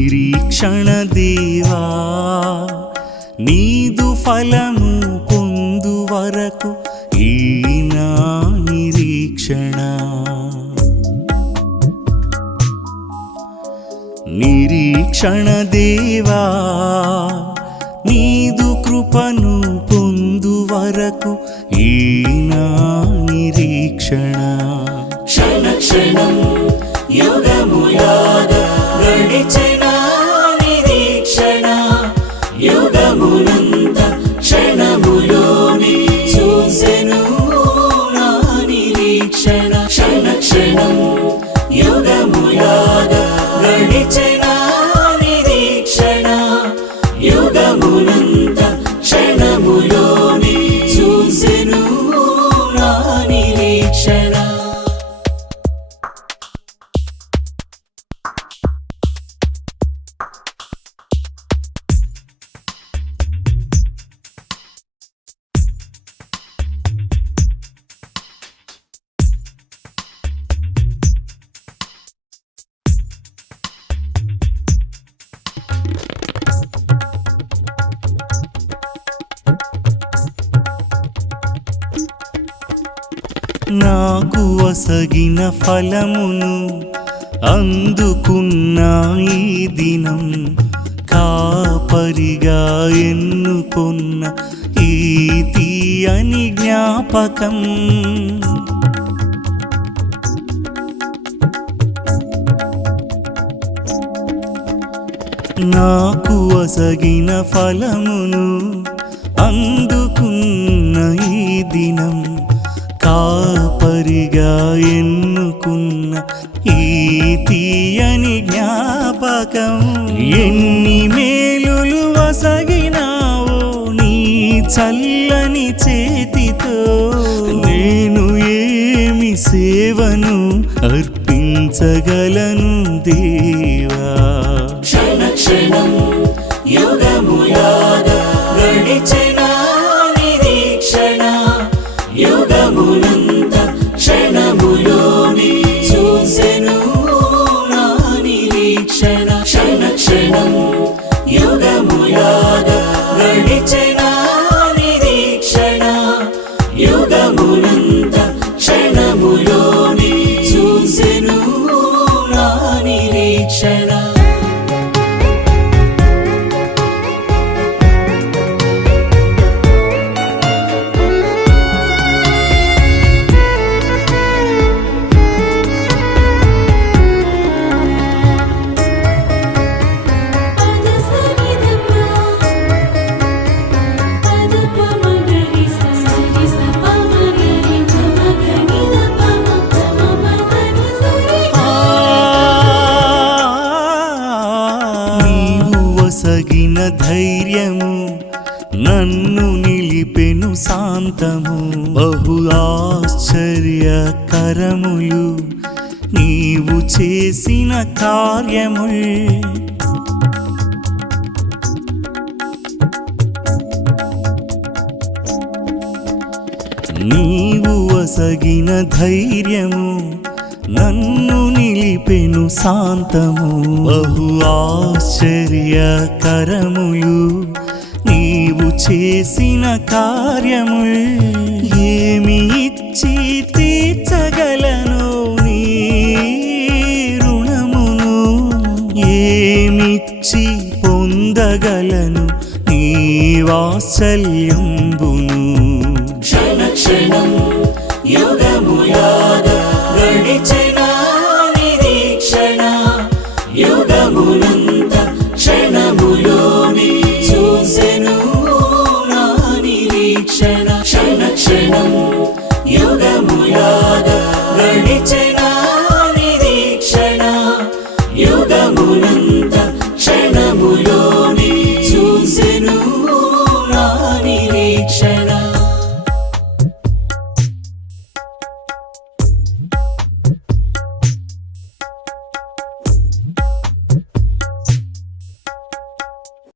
నిరీక్షణ దేవా నీదు ఫలము పొందు వరకు ఈ నా నిరీక్షణ. నిరీక్షణ దేవా నీదు కృపను పొందు వరకు ఈ క్షణం యుగములాగా గడిచిన నిరీక్షణ యుగమునందు నాకు అసగిన ఫలమును అందుకున్న ఈ దినం కాపరిగా ఎన్నుకున్న ఈ తీయని జ్ఞాపకం. నాకు అసగిన ఫలమును అందుకున్న ఈ దినం కాపరిగా ఎన్నుకున్న ఈ తీయని జ్ఞాపకం ఎన్ని మేలులు వసగినావో నీ చల్లని చేతితో. నేను ఏమి సేవను అర్పించగలను దేవా? క్షణ క్షణం నిరీక్షణ ధైర్యము నన్ను నిలిపెను శాంతము. బహు ఆశ్చర్యకరములు నీవు చేసిన కార్యముల్. నీవు వసగిన ధైర్యము నన్ను నిలిపెను శాంతము. బహు ఆశ్చర్యకరముయు నీవు చేసిన కార్యము ఏమి ఇచ్చి తీర్చగలను నీ రుణమును ఏమిచ్చి పొందగలను నీ వాత్సల్యంబును. క్షణ క్షణం గడిచే